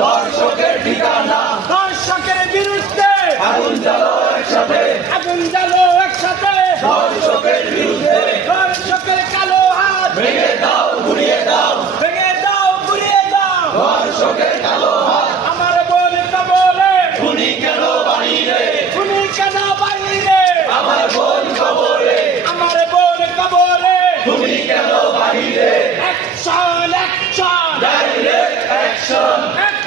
ধর্ষকের ঠিকানা, ধর্ষকের বিরুদ্ধে আগুন জ্বালো একসাথে, আগুন জ্বালো একসাথে, ধর্ষকের বিরুদ্ধে ধর্ষকের কালো হাত ভেঙে দাও ঘুরিয়ে দাও, ভেঙে দাও, ঘুরিয়ে দাও। ধর্ষকের কালো হাত। আমার বোন কবরে, খুনি কেন বাহিরে, খুনি কেন বাইরে? আমার বোন কবরে, আমার বোন কবরে, খুনি কেন বাহিরে, action, action, direct action, action.